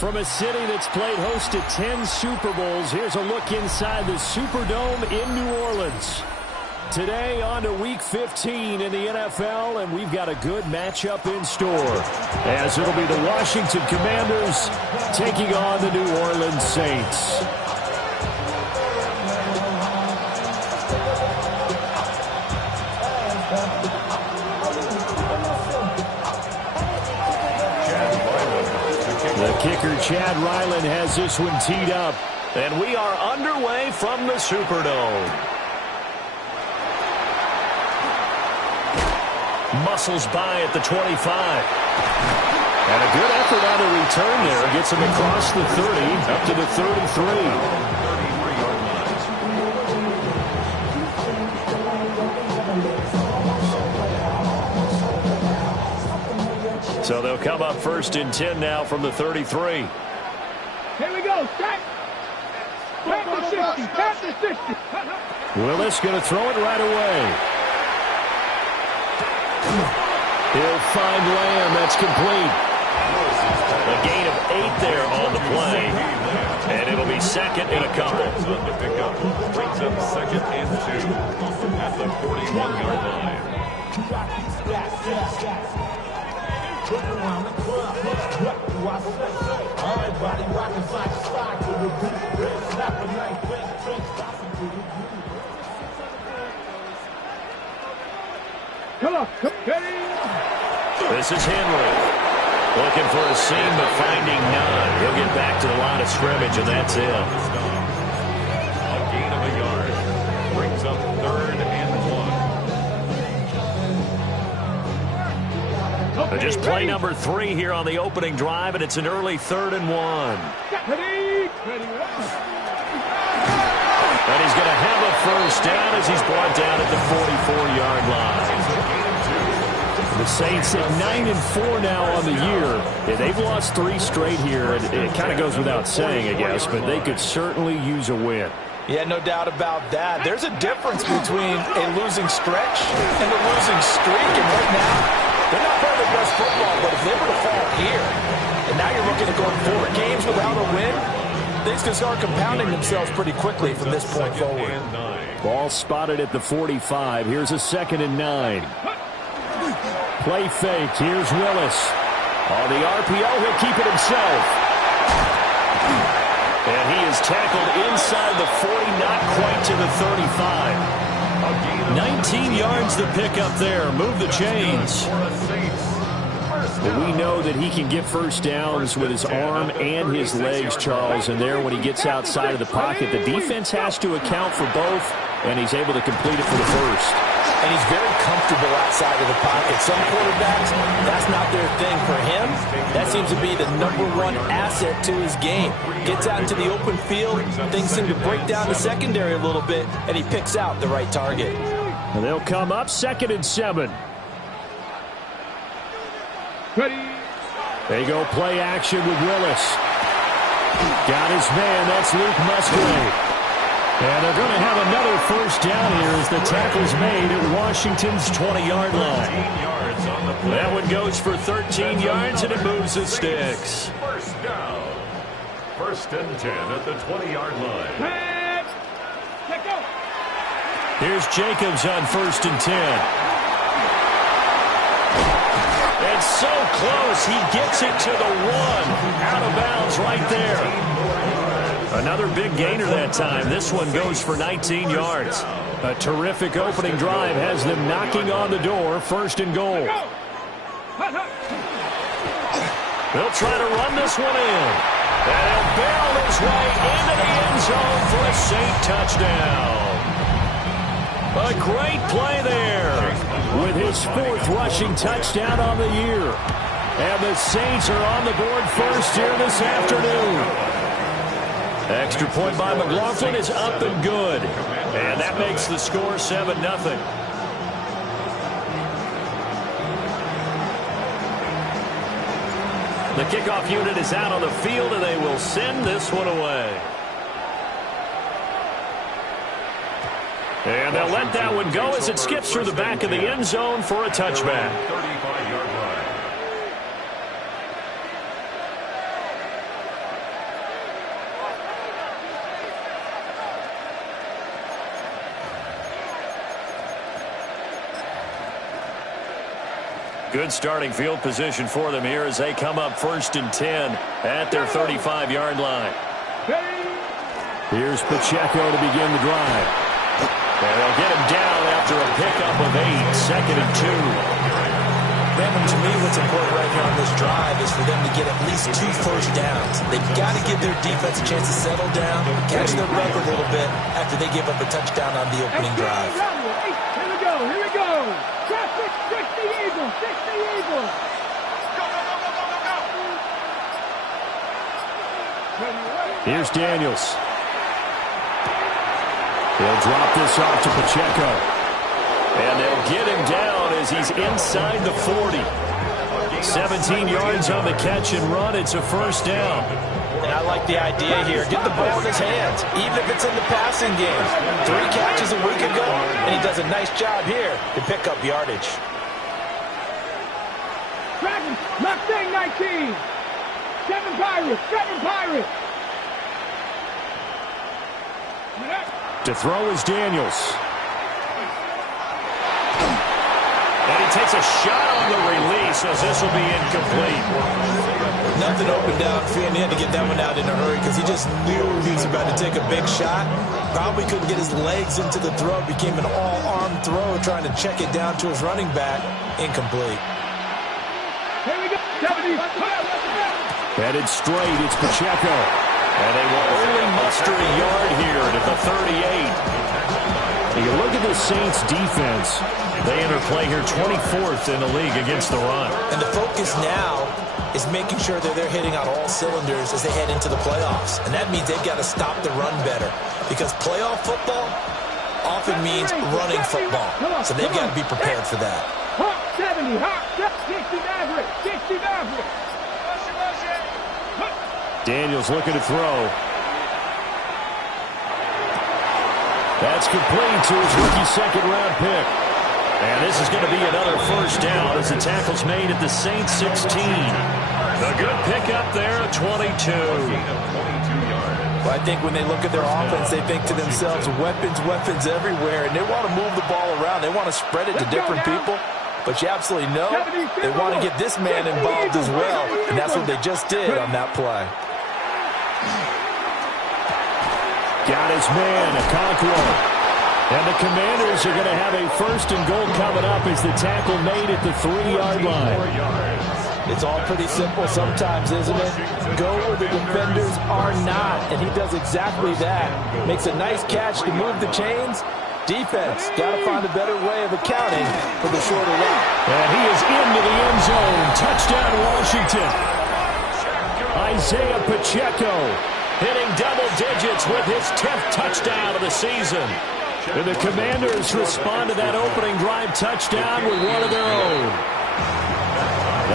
From a city that's played host to 10 Super Bowls, here's a look inside the Superdome in New Orleans. Today on to Week 15 in the NFL, and we've got a good matchup in store, as it'll be the Washington Commanders taking on the New Orleans Saints. The kicker, Chad Ryland, has this one teed up. And we are underway from the Superdome. Muscles by at the 25. And a good effort on the return there. Gets him across the 30, up to the 33. So they'll come up 1st and 10 now from the 33. Here we go. Set. Back to 60. Back to 60. Willis going to throw it right away. He'll find Lamb. That's complete. A gain of 8 there on the play. And it'll be second and a couple. The pickup brings up 2nd and 2 at the 41-yard line. Come on. This is Henry. Looking for a seam, but finding none. He'll get back to the line of scrimmage, and that's it. A gain of a yard. Brings up 3rd and 1. Just play number 3 here on the opening drive, and it's an early 3rd and 1. And he's going to have a first down as he's brought down at the 44-yard line. The Saints at 9-4 now on the year. Yeah, they've lost 3 straight here. It kind of goes without saying, I guess, but they could certainly use a win. Yeah, no doubt about that. There's a difference between a losing stretch and a losing streak, and right now, they're not playing their best football, but if they were to fall here, and now you're looking at going 4 games without a win, things can start compounding themselves pretty quickly from this point forward. Ball spotted at the 45. Here's a 2nd and 9. Play fake. Here's Willis. On the RPO, he'll keep it himself. And he is tackled inside the 40, not quite to the 35. 19 yards the pickup there. Move the chains. But we know that he can get first downs with his arm and his legs, Charles. And there, when he gets outside of the pocket, the defense has to account for both, and he's able to complete it for the first. And he's very comfortable outside of the pocket. Some quarterbacks, that's not their thing. For him, that seems to be the #1 asset to his game. Gets out into the open field, things seem to break down the secondary a little bit, and he picks out the right target. And they'll come up 2nd and 7. They go play action with Willis. Got his man. That's Luke Musgrave. And they're going to have another first down here as the tackle's made at Washington's 20-yard line. That one goes for 13 yards, and it moves the sticks. First down. 1st and 10 at the 20-yard line. Here's Jacobs on 1st and 10. And so close, he gets it to the 1. Out of bounds right there. Another big gainer that time. This one goes for 19 yards. A terrific opening drive has them knocking on the door. 1st and goal. They'll try to run this one in. And he'll barrel his way into the end zone for a Saint touchdown. A great play there with his 4th rushing touchdown on the year. And the Saints are on the board first here this afternoon. Extra point by McLaughlin is up and good. And that makes the score 7-0. The kickoff unit is out on the field, and they will send this one away. And they'll let that one go as it skips through the back of the end zone for a touchback. 35-yard line. Good starting field position for them here as they come up 1st and 10 at their 35-yard line. Here's Pacheco to begin the drive. And they'll get him down after a pickup of 8, 2nd and 2. Brandon, to me, what's important right here on this drive is for them to get at least 2 first downs. They've got to give their defense a chance to settle down, catch their breath a little bit after they give up a touchdown on the opening drive. Here we go. Traffic, 60 Eagles, 60 Eagles. Here's Daniels. He'll drop this off to Pacheco. And they'll get him down as he's inside the 40. 17 yards on the catch and run. It's a first down. And I like the idea here. Get the ball in his hands, even if it's in the passing game. 3 catches a week ago, and he does a nice job here to pick up yardage. Dragons, Mustang 19. 7 Pirates, 7 Pirates. To throw is Daniels. And he takes a shot on the release as this will be incomplete. Nothing open downfield, and he had to get that one out in a hurry because he just knew he was about to take a big shot. Probably couldn't get his legs into the throw. Became an all-arm throw trying to check it down to his running back. Incomplete. Here we go. 70. Headed straight, it's Pacheco. And they will only muster a yard here to the 38. You look at the Saints defense. They enter play here 24th in the league against the run. And the focus now is making sure that they're hitting on all cylinders as they head into the playoffs. And that means they've got to stop the run better. Because playoff football often means running football. So they've got to be prepared for that. Hawk 70, Hawk 60 Maverick, 60 Maverick. Daniels looking to throw. That's complete to his rookie second-round pick. And this is going to be another first down as the tackle's made at the Saints 16. A good pickup there at 22. Well, I think when they look at their offense, they think to themselves, weapons, weapons everywhere. And they want to move the ball around. They want to spread it to different people. But you absolutely know they want to get this man involved as well. And that's what they just did on that play. Got his man, Okonkwo. And the Commanders are going to have a 1st and goal coming up as the tackle made at the 3-yard line. It's all pretty simple sometimes, isn't it? Go where the defenders are not, and he does exactly that. Makes a nice catch to move the chains. Defense, got to find a better way of accounting for the shorter route. And he is into the end zone. Touchdown, Washington. Isaiah Pacheco hitting double digits with his 10th touchdown of the season. And the Commanders respond to that opening drive touchdown with one of their own.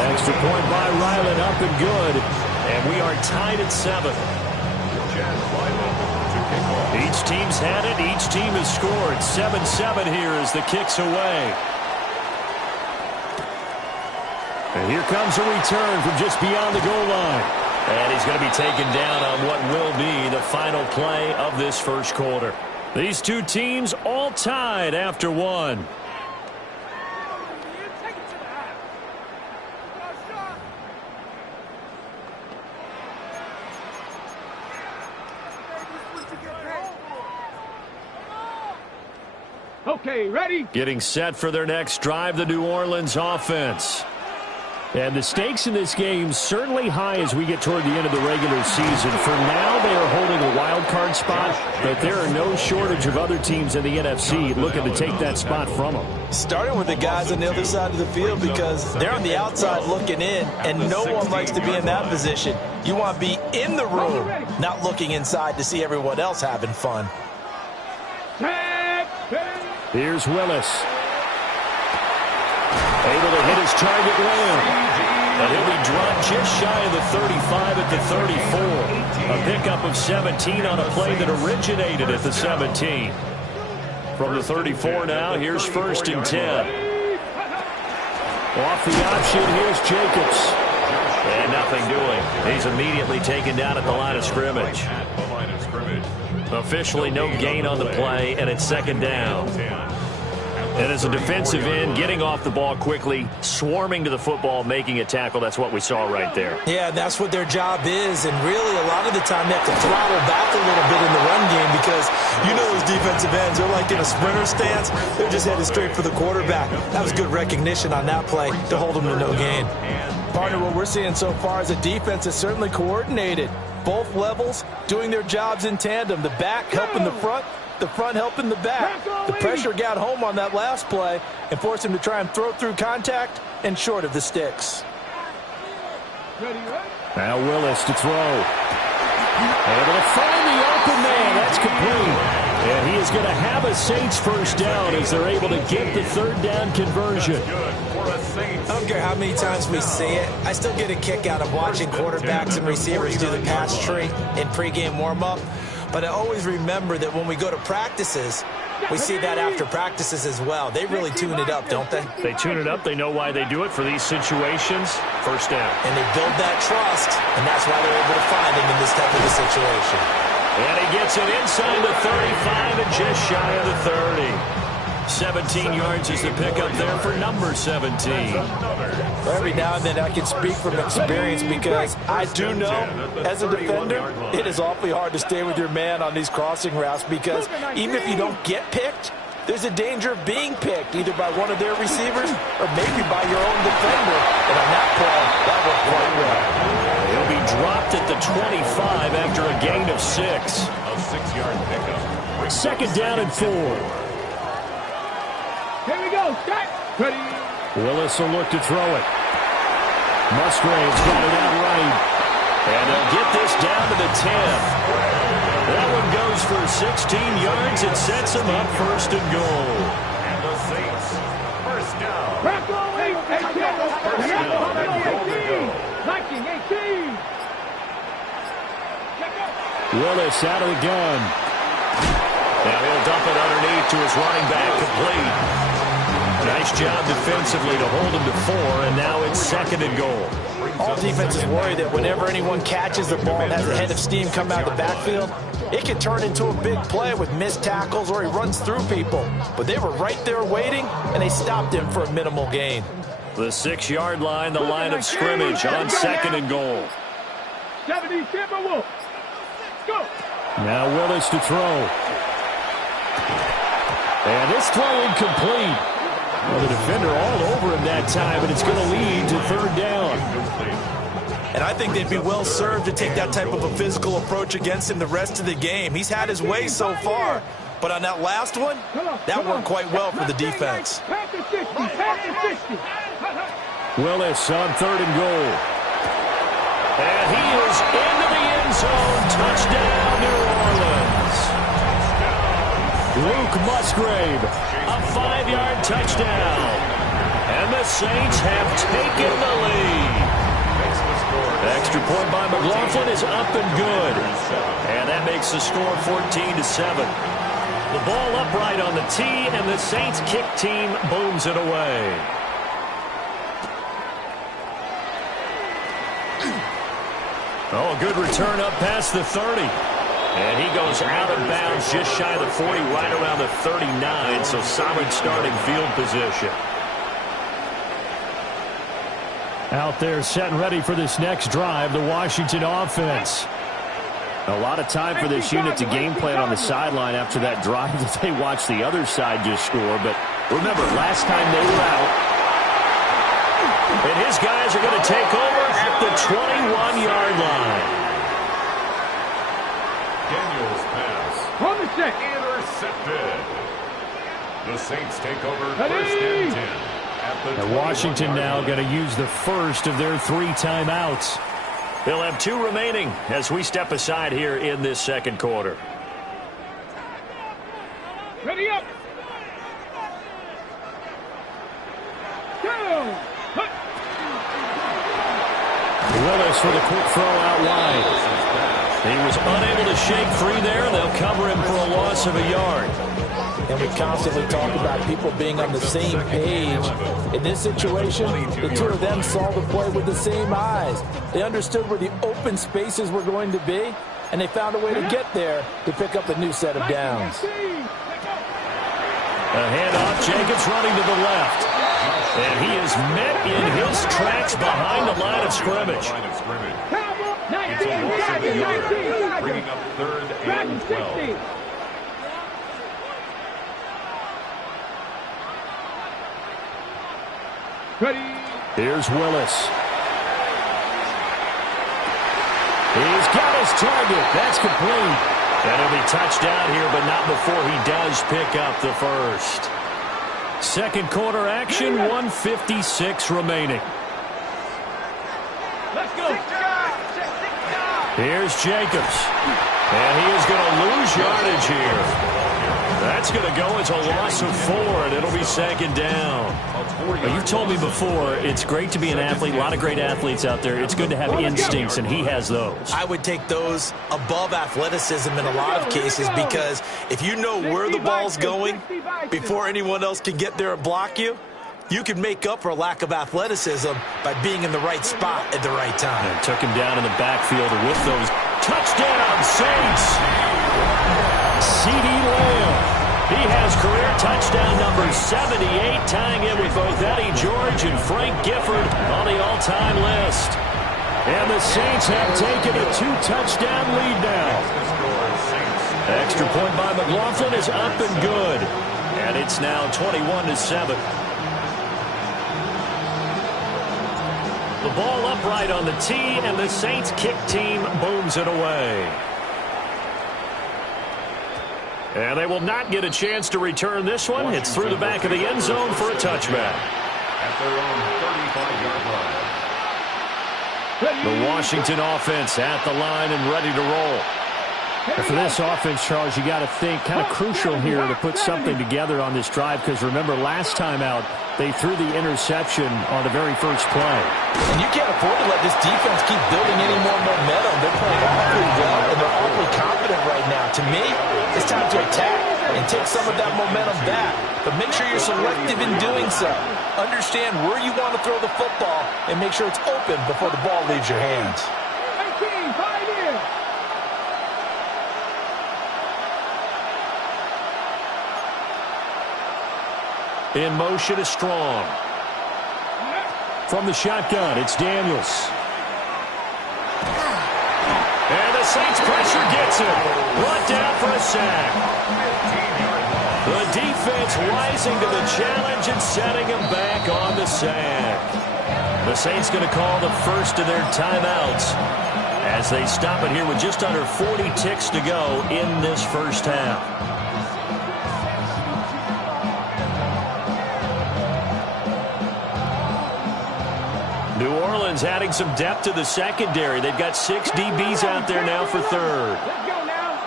Extra point by Ryland, up and good. And we are tied at 7. Each team's had it. Each team has scored. 7-7 here as the kick's away. And here comes a return from just beyond the goal line. And he's going to be taken down on what will be the final play of this first quarter. These two teams all tied after 1. Okay, ready? Getting set for their next drive, the New Orleans offense. And the stakes in this game certainly high as we get toward the end of the regular season. For now, they are holding a wild card spot, but there are no shortage of other teams in the NFC looking to take that spot from them. Starting with the guys on the other side of the field because they're on the outside looking in, and no one likes to be in that position. You want to be in the room, not looking inside to see everyone else having fun. Here's Willis. Able to hit his target Lamb. And he'll be dropped just shy of the 35 at the 34. A pickup of 17 on a play that originated at the 17. From the 34 now, here's 1st and 10. Off the option, here's Jacobs. And nothing doing. He's immediately taken down at the line of scrimmage. Officially no gain on the play, and it's 2nd down. And as a defensive end, getting off the ball quickly, swarming to the football, making a tackle, that's what we saw right there. Yeah, that's what their job is, and really a lot of the time they have to throttle back a little bit in the run game because you know those defensive ends, they're like in a sprinter stance. They're just headed straight for the quarterback. That was good recognition on that play to hold them to no gain. Partner, what we're seeing so far is a defense is certainly coordinated. Both levels doing their jobs in tandem. The back helping the front helping the back. The pressure got home on that last play and forced him to try and throw through contact and short of the sticks. Now Willis to throw. Able to find the open man. That's complete. And he is going to have a Saints first down as they're able to get the third down conversion. I don't care how many times we see it. I still get a kick out of watching quarterbacks and receivers do the pass tree in pregame warm-up. But I always remember that when we go to practices, we see that after practices as well. They really tune it up, don't they? They tune it up. They know why they do it for these situations. First down. And they build that trust, and that's why they're able to find him in this type of a situation. And he gets it inside the 35 and just shy of the 30. 17 yards is the pickup there for number 17. Every now and then I can speak from experience because I do know as a defender it is awfully hard to stay with your man on these crossing routes because even if you don't get picked, there's a danger of being picked either by one of their receivers or maybe by your own defender. And on that play, that worked quite well. He'll be dropped at the 25 after a gain of 6. A 6-yard pickup. Second down and 4. Here we go. Start. Ready. Willis will look to throw it. Musgrave's got it out right. And they'll get this down to the 10. That one goes for 16 yards. It sets them up first and goal. And the Saints, first down. Back on 18. Willis out of the gun. Now he'll dump it underneath to his running back, complete. Nice job defensively to hold him to 4, and now it's second and goal. All defenses worry that whenever anyone catches the ball and has a head of steam come out of the backfield, it can turn into a big play with missed tackles or he runs through people. But they were right there waiting, and they stopped him for a minimal gain. The 6-yard line, the line of scrimmage on second and goal. 70, Timberwolves. Go. Now Willis to throw. And this throw incomplete. Well, the defender all over him that time, and it's going to lead to third down. And I think they'd be well served to take that type of a physical approach against him the rest of the game. He's had his way so far, but on that last one, that worked quite well for the defense. Willis on third and goal. And he is into the end zone. Touchdown, New Orleans. Luke Musgrave, a 5-yard touchdown. And the Saints have taken the lead. Extra point by McLaughlin is up and good. And that makes the score 14-7. The ball upright on the tee, and the Saints kick team booms it away. Oh, good return up past the 30. And he goes out of bounds just shy of the 40, right around the 39, so solid starting field position. Out there set and ready for this next drive, the Washington offense. A lot of time for this unit to game plan on the sideline after that drive that they watched the other side just score. But remember, last time they were out, and his guys are going to take over at the 21-yard line. Daniel's pass. On the set. Intercepted. The Saints take over first and 10. And Washington now going to use the first of their 3 timeouts. They'll have 2 remaining as we step aside here in this second quarter. Ready up. Go. Willis with a quick throw out wide. He was unable to shake free there. They'll cover him for a loss of a yard. And we constantly talk about people being on the same page. In this situation, the 2 of them saw the play with the same eyes. They understood where the open spaces were going to be, and they found a way to get there to pick up a new set of downs. A handoff, Jacobs running to the left. And he is met in his tracks behind the line of scrimmage. It's a loss of a yard, bringing up 3rd and 12. Ready. Here's Willis. He's got his target. That's complete. And he'll be touchdown here, but not before he does pick up the first. Second quarter action, 1:56 remaining. Let's go. Here's Jacobs. And he is going to lose yardage here. That's going to go as a loss of 4, and it'll be second down. Well, you've told me before, it's great to be an athlete. A lot of great athletes out there. It's good to have instincts, and he has those. I would take those above athleticism in a lot of cases, because if you know where the ball's going before anyone else can get there and block you, you can make up for a lack of athleticism by being in the right spot at the right time. And took him down in the backfield with those. Touchdown, Saints! C.D. Lamb. He has career touchdown number 78, tying in with both Eddie George and Frank Gifford on the all-time list. And the Saints have taken a 2-touchdown lead now. Extra point by McLaughlin is up and good. And it's now 21-7. The ball upright on the tee, and the Saints kick team booms it away. And they will not get a chance to return this one. It's through the back of the end zone for a touchback. At their own 35-yard line. The Washington offense at the line and ready to roll. And for this offense, Charles, you got to think kind of crucial here to put something together on this drive, because remember, last time out, they threw the interception on the very first play. And you can't afford to let this defense keep building any more momentum. They're playing awfully well, and they're awfully confident right now. To me, it's time to attack and take some of that momentum back. But make sure you're selective in doing so. Understand where you want to throw the football and make sure it's open before the ball leaves your hands. 18, 5 years. In motion is Strong. From the shotgun, it's Daniels. And the Saints pressure gets him. Brought down for a sack. The defense rising to the challenge and setting him back on the sack. The Saints going to call the first of their timeouts as they stop it here with just under 40 ticks to go in this first half. New Orleans adding some depth to the secondary. They've got 6 DBs out there now for third. Let's go now.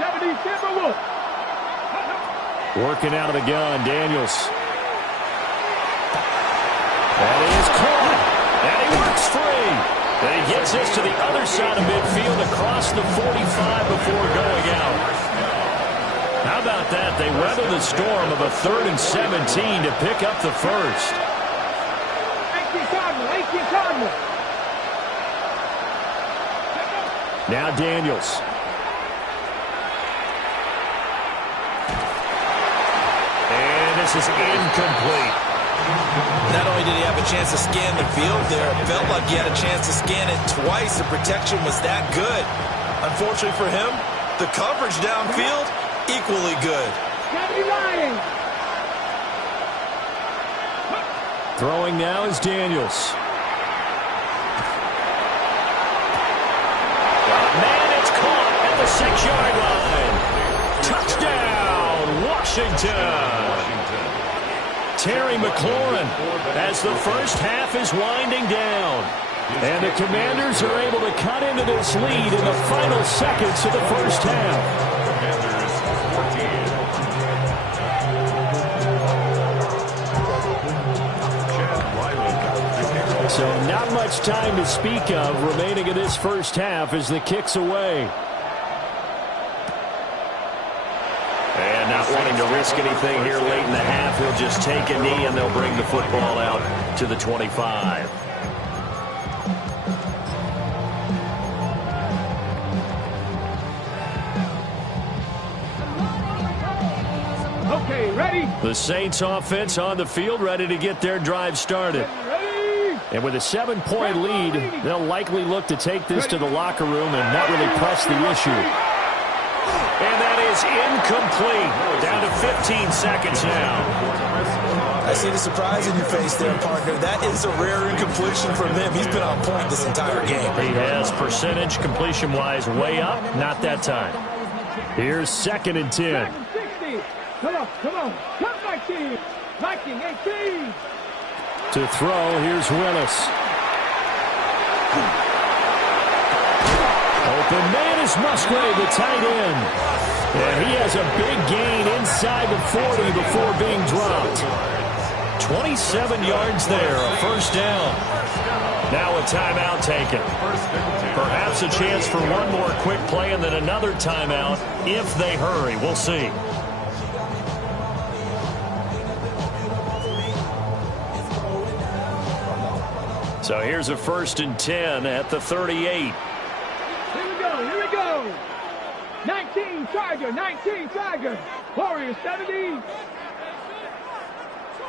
77 look. Working out of the gun, Daniels. That is caught. And he works free. And he gets this to the other side of midfield across the 45 before going out. How about that? They weather the storm of a 3rd and 17 to pick up the first. Now Daniels. And this is incomplete. Not only did he have a chance to scan the field there, it felt like he had a chance to scan it twice. The protection was that good. Unfortunately for him, the coverage downfield, equally good. 79. Throwing now is Daniels. Man, it's caught at the 6-yard line. Touchdown, Washington. Terry McLaurin as the first half is winding down. And the Commanders are able to cut into this lead in the final seconds of the first half. So not much time to speak of remaining in this first half as the kick's away. And not wanting to risk anything here late in the half, he'll just take a knee and they'll bring the football out to the 25. The Saints offense on the field, ready to get their drive started. And with a 7-point lead, they'll likely look to take this to the locker room and not really press the issue. And that is incomplete. Down to 15 seconds now. I see the surprise in your face there, partner. That is a rare incompletion from him. He's been on point this entire game. He has percentage completion-wise way up. Not that time. Here's 2nd and 10. Come on. Come 19. 18. To throw, here's Willis. Open man is Musgrave, the tight end. And he has a big gain inside the 40 before being dropped. 27 yards there, a first down. Now a timeout taken. Perhaps a chance for one more quick play and then another timeout if they hurry. We'll see. So here's a 1st and 10 at the 38. Here we go. 19 Tiger. Warriors 70.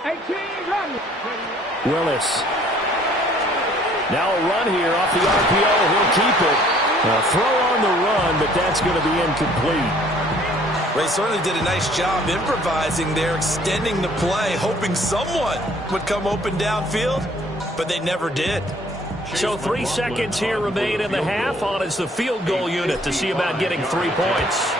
18 Rodney. Willis. Now a run here off the RPO. He'll keep it. A throw on the run, but that's going to be incomplete. Ray certainly did a nice job improvising there, extending the play, hoping someone would come open downfield, but they never did. So 3 seconds here remain in the half. On is the field goal unit to see about getting 3 points.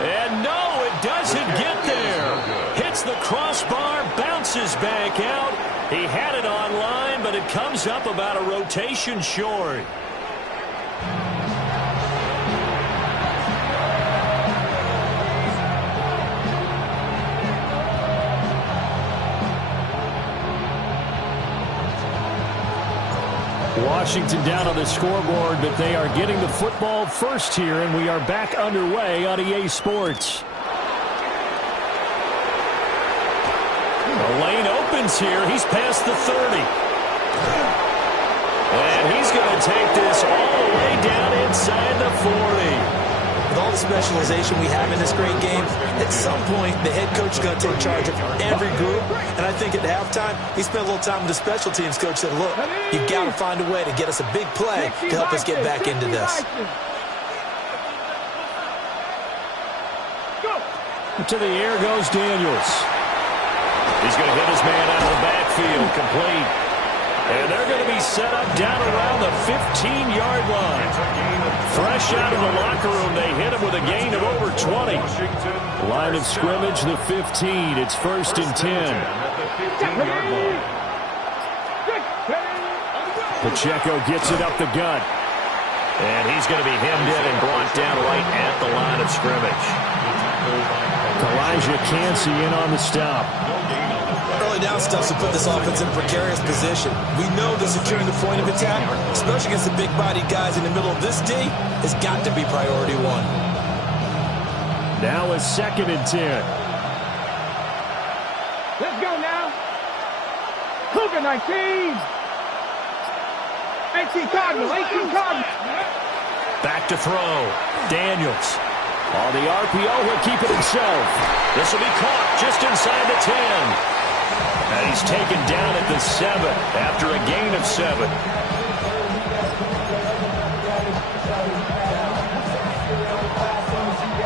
And no, it doesn't get there. Hits the crossbar, bounces back out. He had it on line, but it comes up about a rotation short. Washington down on the scoreboard, but they are getting the football first here, and we are back underway on EA Sports. The lane opens here. He's past the 30. And he's going to take this all the way down inside the 40. With all the specialization we have in this great game, at some point the head coach is going to take charge of every group. And I think at halftime, he spent a little time with the special teams coach and said, look, you've got to find a way to get us a big play to help us get back into this. To the air goes Daniels. He's going to hit his man out of the backfield, complete. And they're going to be set up down around the 15-yard line. Fresh out of the locker room, they hit him with a gain of over 20. Line of scrimmage, the 15. It's 1st and 10. Pacheco gets it up the gut. And he's going to be hemmed in and brought down right at the line of scrimmage. Elijah Cansey in on the stop. Early down stuff to put this offense in a precarious position. We know that securing the point of attack, especially against the big-bodied guys in the middle of this D, has got to be priority one. Now a 2nd and 10. Let's go now. Cougar 19. 18 Cardinal. Back to throw. Daniels. On the RPO, he'll keep it himself. This will be caught just inside the 10. And he's taken down at the 7 after a gain of 7.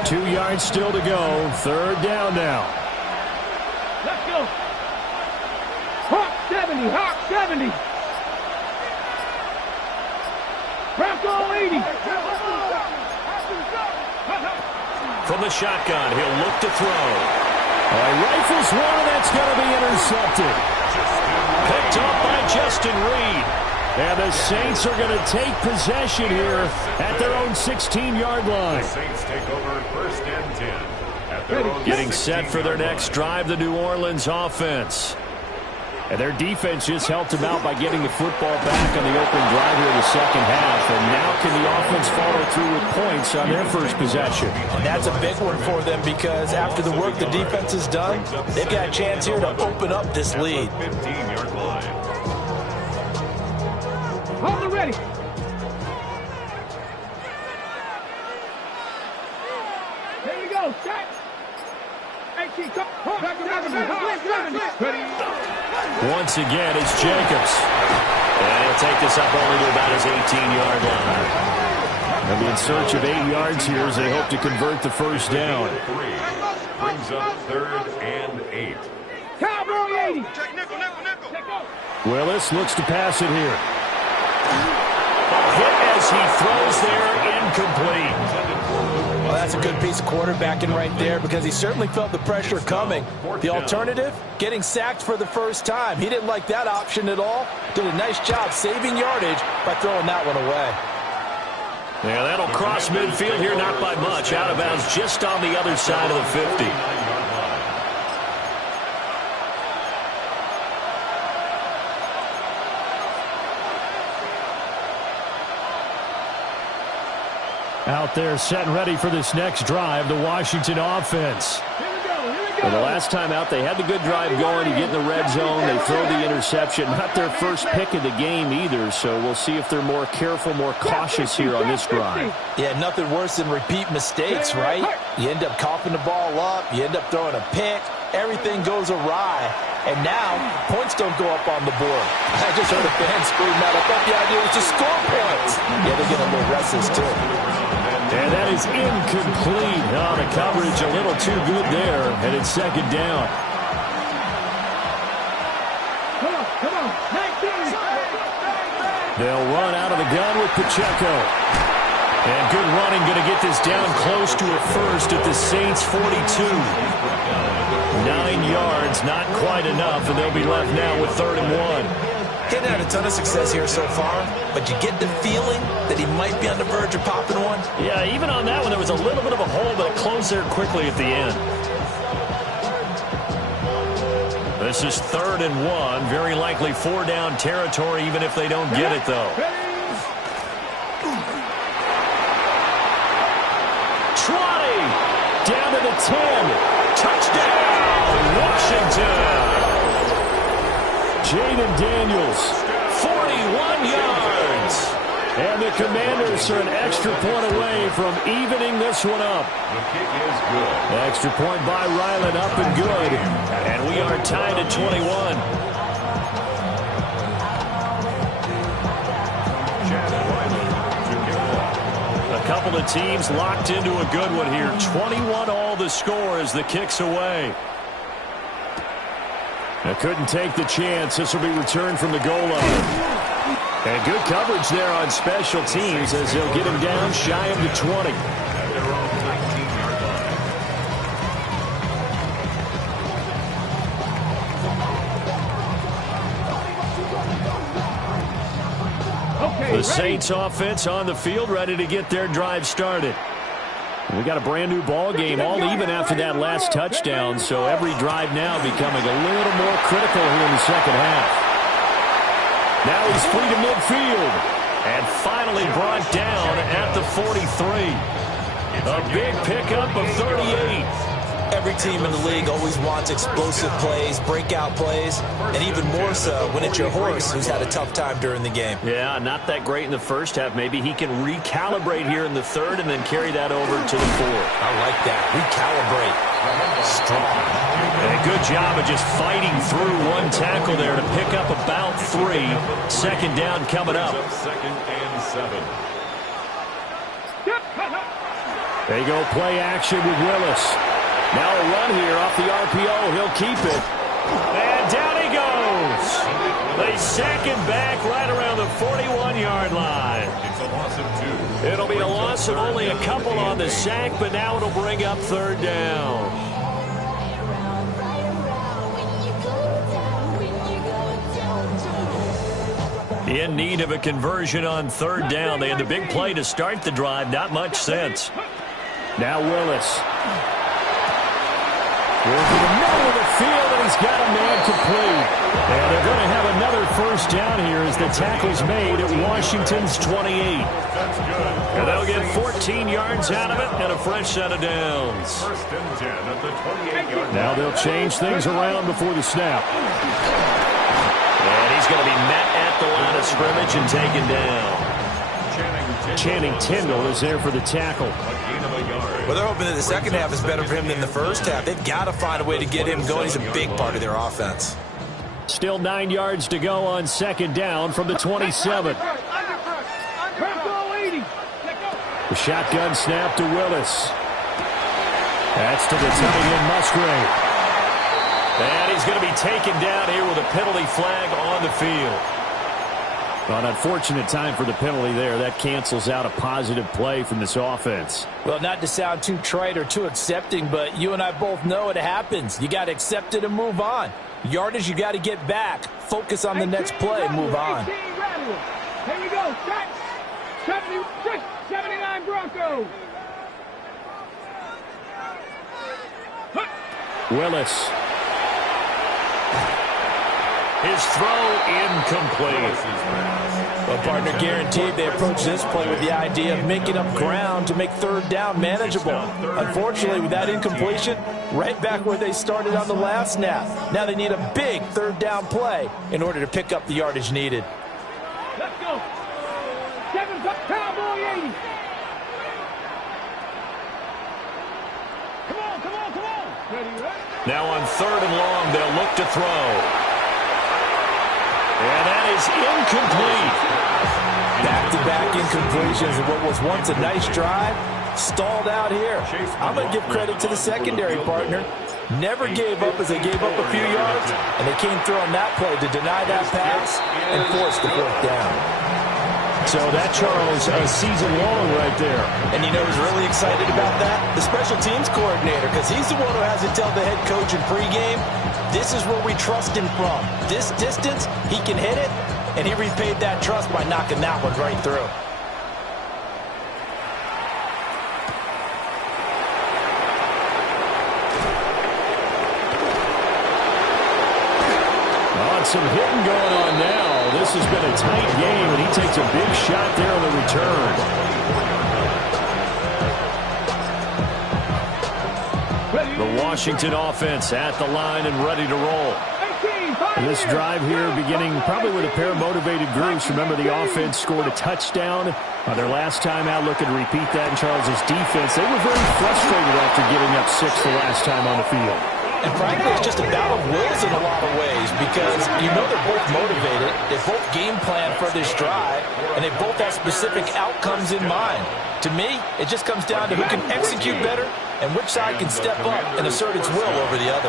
2 yards still to go. 3rd down now. Let's go. Hawk 70. Bronco 80. From the shotgun, he'll look to throw. Rifles one, that's going to be intercepted. Picked up by Justin Reed. And the Saints are going to take possession here at their own 16-yard line. The Saints take over 1st and 10. At their own Getting set for their next drive, the New Orleans offense. And their defense just helped them out by getting the football back on the opening drive here in the 2nd half. And now can the offense follow through with points on their first possession? And that's a big one for them because after the work the defense has done, they've got a chance here to open up this lead. 15-yard line. Hold it ready. Here we go. Set. Once again, it's Jacobs. And he'll take this up only to about his 18-yard line. They'll be in search of 8 yards here as they hope to convert the first down. Brings up 3rd and 8. Cowboy 80. Willis looks to pass it here. Hit as he throws there, incomplete. Well, that's a good piece of quarterbacking right there because he certainly felt the pressure coming. The alternative, getting sacked for the first time. He didn't like that option at all. Did a nice job saving yardage by throwing that one away. Yeah, that'll cross midfield here, not by much. Out of bounds just on the other side of the 50. Out there set and ready for this next drive, the Washington offense. Well, the last time out, they had the good drive going. You get in the red zone, they throw the interception. Not their first pick of the game either, so we'll see if they're more careful, more cautious here on this drive. Yeah, nothing worse than repeat mistakes, right? You end up coughing the ball up, you end up throwing a pick, everything goes awry, and now points don't go up on the board. I just heard a fan scream that. I thought the idea was to score points. Yeah, they're getting a little restless, too. And that is incomplete. Oh, the coverage a little too good there, and it's second down. Come on. 19. They'll run out of the gun with Pacheco. And good running, going to get this down close to a first at the Saints' 42. 9 yards, not quite enough, and they'll be left now with 3rd and 1. Getting had a ton of success here so far, but you get the feeling that he might be on the verge of popping one. Yeah, even on that one, there was a little bit of a hole, but it closed there quickly at the end. This is 3rd and 1. Very likely 4-down territory, even if they don't get it, though. Trotty down to the 10. Touchdown, Washington. Jaden Daniels, 41 yards. And the Commanders are an extra point away from evening this one up. The kick is good. Extra point by Ryland, up and good. And we are tied at 21. A couple of teams locked into a good one here. 21 all the score as the kick's away. They couldn't take the chance. This will be returned from the goal line. And good coverage there on special teams as they'll get him down shy of the 20. The Saints offense on the field, ready to get their drive started. We got a brand new ball game, all even after that last touchdown, so every drive now becoming a little more critical here in the second half. Now he's free to midfield and finally brought down at the 43. A big pickup of 38. Every team in the league always wants explosive plays, breakout plays, and even more so when it's your horse who's had a tough time during the game. Yeah, not that great in the first half. Maybe he can recalibrate here in the third and then carry that over to the fourth. I like that. Recalibrate. Strong. And a good job of just fighting through one tackle there to pick up about 3. Second down coming up. 2nd and 7. They go play action with Willis. Now a run here off the RPO. He'll keep it. And down he goes. They sack him back right around the 41-yard line. It's a loss of 2. It'll be a loss of only a couple on the sack, but now it'll bring up 3rd down. In need of a conversion on 3rd down. They had the big play to start the drive. Not much sense. Now Willis. Goes to the middle of the field, and he's got a man complete. And they're going to have another first down here as the tackle's made at Washington's 28. That's good. And they'll get 14 yards out of it and a fresh set of downs. 1st and 10 at the 28-yard line. Now they'll change things around before the snap. And he's going to be met at the line of scrimmage and taken down. Channing Tindall is there for the tackle. A gain of a yard. Well, they're hoping that the second half is better for him than the first half. They've got to find a way to get him going. He's a big part of their offense. Still 9 yards to go on second down from the 27. The shotgun snap to Willis. That's to the tight end, Musgrave. And he's going to be taken down here with a penalty flag on the field. Well, an unfortunate time for the penalty there. That cancels out a positive play from this offense. Well, not to sound too trite or too accepting, but you and I both know it happens. You got to accept it and move on. Yardage, you got to get back. Focus on the next play and move on. Here we go. 79 Broncos. Willis. His throw incomplete. Well, partner, guaranteed they approach this play with the idea of making up ground to make third down manageable. Unfortunately, with that incompletion, right back where they started on the last snap. Now they need a big third down play in order to pick up the yardage needed. Let's go. 7 Cowboy 80. Come on. Ready? Now on third and long, they'll look to throw. And that is incomplete. Back-to-back incompletions of what was once a nice drive. Stalled out here. I'm going to give credit to the secondary partner. Never gave up as they gave up a few yards, and they came through on that play to deny that pass and force the fourth down. So that, Charles, a season long right there. And you know who's really excited about that? The special teams coordinator, because he's the one who has to tell the head coach in pregame, this is where we trust him from. This distance, he can hit it, and he repaid that trust by knocking that one right through. Some hitting going on now. This has been a tight game, and he takes a big shot there on the return. The Washington offense at the line and ready to roll. And this drive here beginning probably with a pair of motivated groups. Remember, the offense scored a touchdown on their last time out. Looking to repeat that in Charles's defense. They were very frustrated after giving up 6 the last time on the field. And frankly, it's just a battle of wills in a lot of ways because you know they're both motivated. They both game plan for this drive, and they both have specific outcomes in mind. To me, it just comes down to who can execute better and which side can step up and assert its will over the other.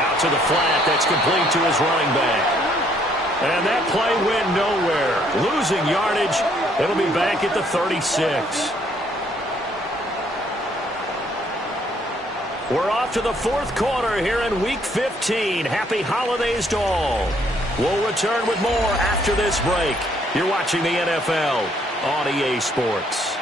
Out to the flat. That's complete to his running back. And that play went nowhere. Losing yardage. It'll be back at the 36. We're off to the fourth quarter here in Week 15. Happy holidays to all. We'll return with more after this break. You're watching the NFL on EA Sports.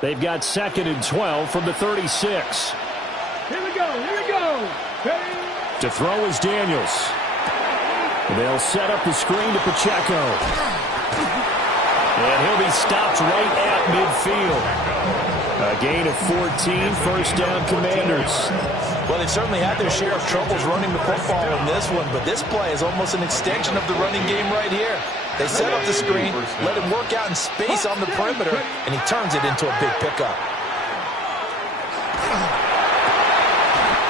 They've got 2nd and 12 from the 36. Here we go. Hey. To throw is Daniels. They'll set up the screen to Pacheco. And he'll be stopped right at midfield. A gain of 14, first down Commanders. Well, they've certainly had their share of troubles running the football in this one, but this play is almost an extension of the running game right here. They set up the screen, let him work out in space on the perimeter, and he turns it into a big pickup.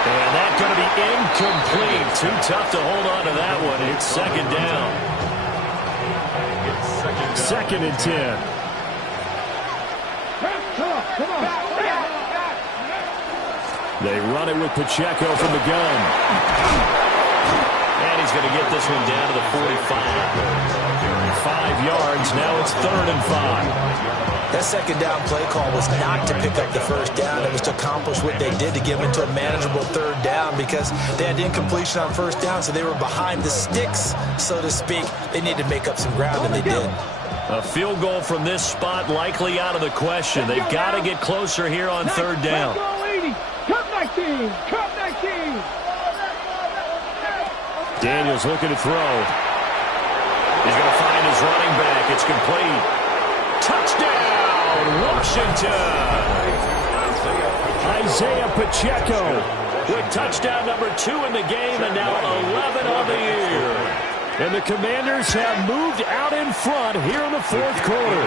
And that's going to be incomplete. Too tough to hold on to that one. It's second down. 2nd and 10. Come on. They run it with Pacheco from the gun. And he's going to get this one down to the 45. 5 yards. Now it's 3rd and 5. That second down play call was not to pick up the first down. It was to accomplish what they did to get them into a manageable 3rd down because they had incompletion on first down, so they were behind the sticks, so to speak. They needed to make up some ground, and they did. A field goal from this spot likely out of the question. They've got to get closer here on 3rd down. Cut 19. Daniels looking to throw. He's going to find his running back. It's complete. Touchdown, Washington. Isaiah Pacheco with touchdown number 2 in the game and now 11 on the year. And the Commanders have moved out in front here in the fourth quarter.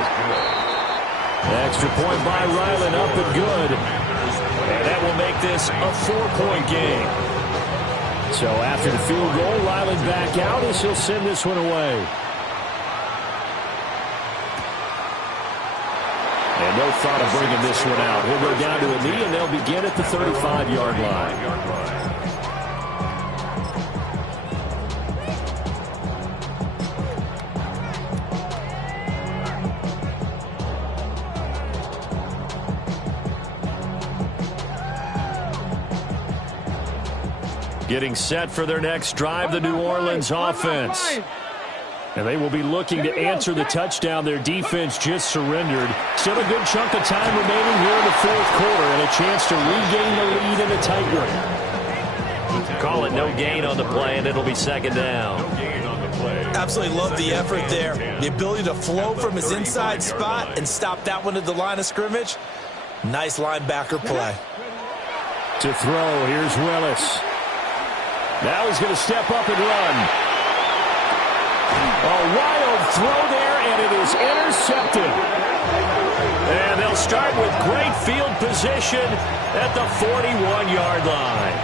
Extra point by Ryland, up and good. And that will make this a 4-point game. So after the field goal, Ryland back out as he'll send this one away. And no thought of bringing this one out. He'll go down to a knee, and they'll begin at the 35-yard line. Getting set for their next drive, the New Orleans offense. And they will be looking to answer the touchdown their defense just surrendered. Still a good chunk of time remaining here in the fourth quarter and a chance to regain the lead in a tight one. Call it no gain on the play, and it'll be second down. Absolutely love the effort there. The ability to flow from his inside spot and stop that one at the line of scrimmage. Nice linebacker play. To throw, here's Willis. Now he's going to step up and run. A wild throw there, and it is intercepted. And they'll start with great field position at the 41-yard line.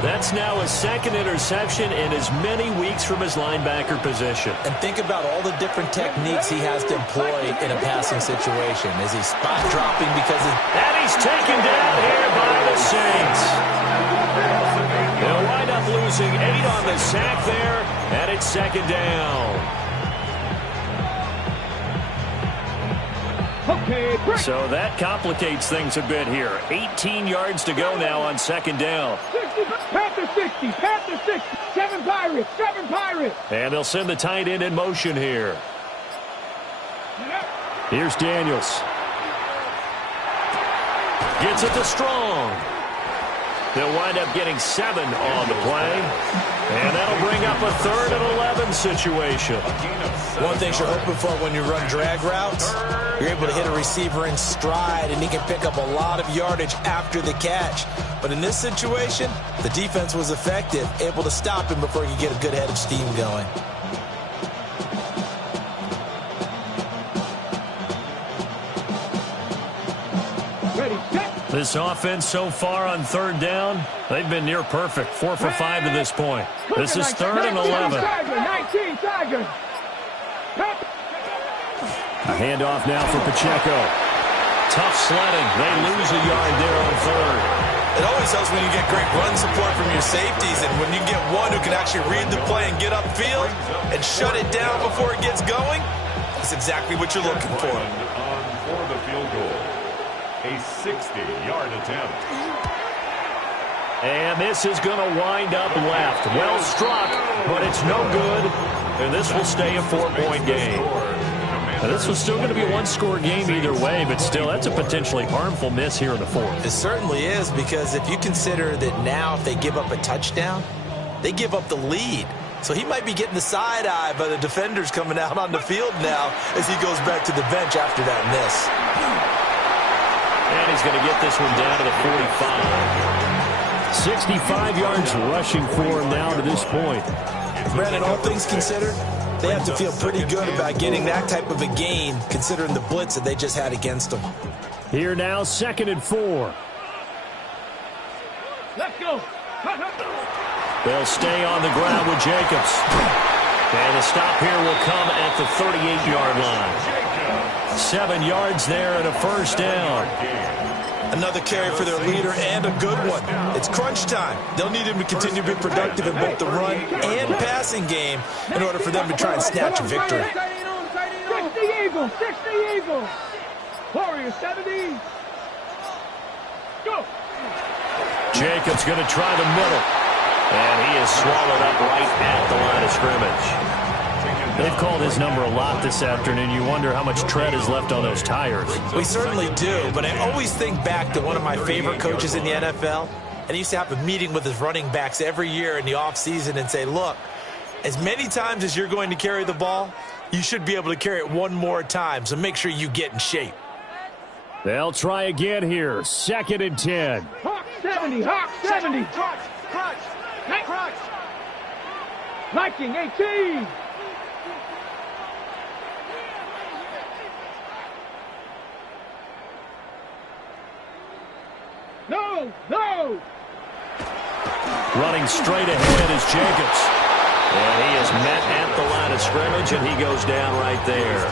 That's now his second interception in as many weeks from his linebacker position. And think about all the different techniques he has to employ in a passing situation. Is he spot dropping because of... And he's taken down here by the Saints. They'll wind up losing 8 on the sack there, and it's second down. So that complicates things a bit here. 18 yards to go now on second down. 60, Panther 60, Panther 60, 7 Pirates, 7 Pirates. And they'll send the tight end in motion here. Here's Daniels. Gets it to Strong. They'll wind up getting 7 on the play. And that'll bring up a 3rd and 11 situation. One thing you're hoping for when you run drag routes, you're able to hit a receiver in stride, and he can pick up a lot of yardage after the catch. But in this situation, the defense was effective, able to stop him before he could get a good head of steam going. This offense so far on 3rd down, they've been near perfect. 4 for 5 to this point. This is 3rd and 11. 19, Tiger. A handoff now for Pacheco. Tough sledding. They lose a yard there on 3rd. It always helps when you get great run support from your safeties, and when you get one who can actually read the play and get upfield and shut it down before it gets going, that's exactly what you're looking for. For the field goal. A 60-yard attempt. And this is going to wind up left. Well struck, but it's no good. And this will stay a 4-point game. Now, this was still going to be a 1-score game either way, but still, that's a potentially harmful miss here in the 4th. It certainly is, because if you consider that now if they give up a touchdown, they give up the lead. So he might be getting the side eye by the defenders coming out on the field now as he goes back to the bench after that miss. And he's going to get this one down to the 45. 65 yards rushing for him now to this point. Brandon, all things considered, they have to feel pretty good about getting that type of a gain, considering the blitz that they just had against them. Here now, 2nd and 4. Let's go. They'll stay on the ground with Jacobs. And the stop here will come at the 38-yard line. 7 yards there and a 1st down. Another carry for their leader and a good one. It's crunch time. They'll need him to continue to be productive in both the run and passing game in order for them to try and snatch a victory. 60 Eagles, 60 Eagles. Warriors, 70. Go. Jacobs going to try the middle. And he is swallowed up right at the line of scrimmage. They've called his number a lot this afternoon. You wonder how much tread is left on those tires. We certainly do, but I always think back to one of my favorite coaches in the NFL. And he used to have a meeting with his running backs every year in the offseason and say, look, as many times as you're going to carry the ball, you should be able to carry it one more time, so make sure you get in shape. They'll try again here. 2nd and 10. Hawk 70. Hawk 70. Crutch. Viking 18. No. Running straight ahead is Jacobs. And he is met at the line of scrimmage, and he goes down right there.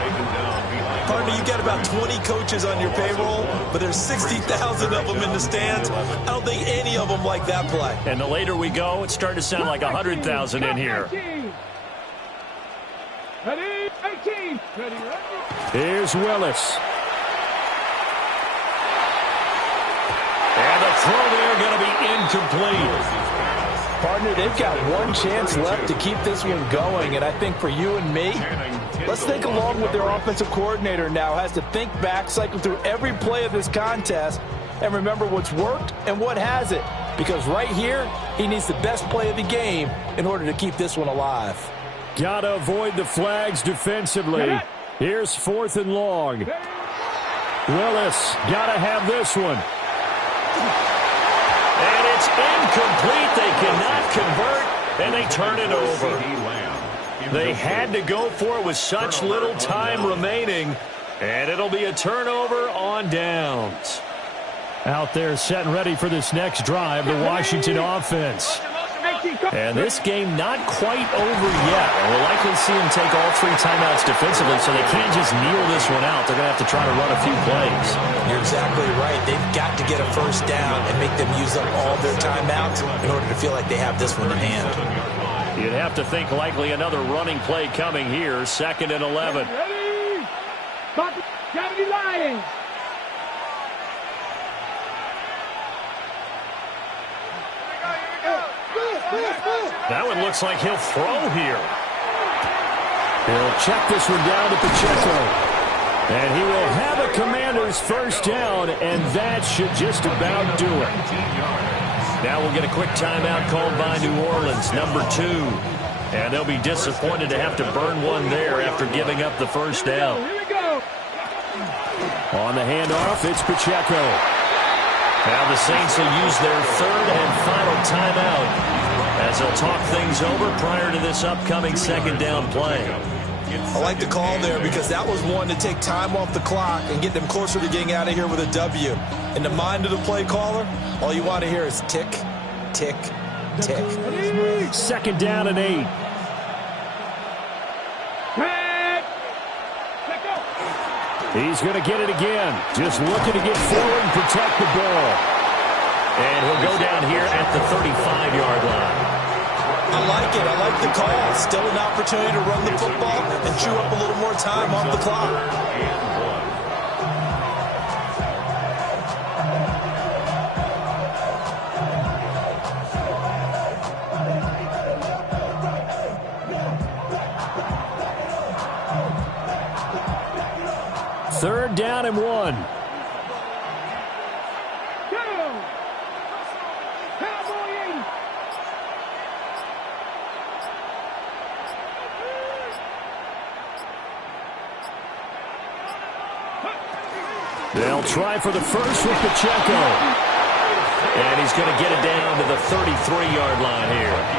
Partner, you got about 20 coaches on your payroll, but there's 60,000 of them in the stands. I don't think any of them like that play. And the later we go, it's starting to sound like 100,000 in here. Ready, 18. Ready. Here's Willis. And the throw there going to be incomplete. Partner, they've got one chance left to keep this one going, and I think for you and me, let's think along with their offensive coordinator now has to think back, cycle through every play of this contest, and remember what's worked and what hasn't. Because right here, he needs the best play of the game in order to keep this one alive. Got to avoid the flags defensively. Here's 4th and long. Willis got to have this one. And it's incomplete. They cannot convert, and they turn it over. They had to go for it with such little time remaining, and it'll be a turnover on downs. Out there set and ready for this next drive, the Washington offense. And this game not quite over yet. We'll likely see them take all 3 timeouts defensively, so they can't just kneel this one out. They're going to have to try to run a few plays. You're exactly right. They've got to get a first down and make them use up all their timeouts in order to feel like they have this one in hand. You'd have to think likely another running play coming here. 2nd and 11. Ready. 70 Lions. That one looks like he'll throw here. He'll check this one down to Pacheco. And he will have a Commander's first down, and that should just about do it. Now we'll get a quick timeout called by New Orleans, number 2. And they'll be disappointed to have to burn one there after giving up the first down. Here we go. On the handoff, it's Pacheco. Now the Saints will use their 3rd and final timeout as they'll talk things over prior to this upcoming 2nd down play. I like the call there because that was one to take time off the clock and get them closer to getting out of here with a W. In the mind of the play caller, all you want to hear is tick, tick, tick. 2nd down and 8. He's going to get it again. Just looking to get forward and protect the ball. And he'll go down here at the 35-yard line. I like it. I like the call. Still an opportunity to run the football and chew up a little more time off the clock. Third down and 1. They'll try for the first with Pacheco. And he's going to get it down to the 33-yard line here.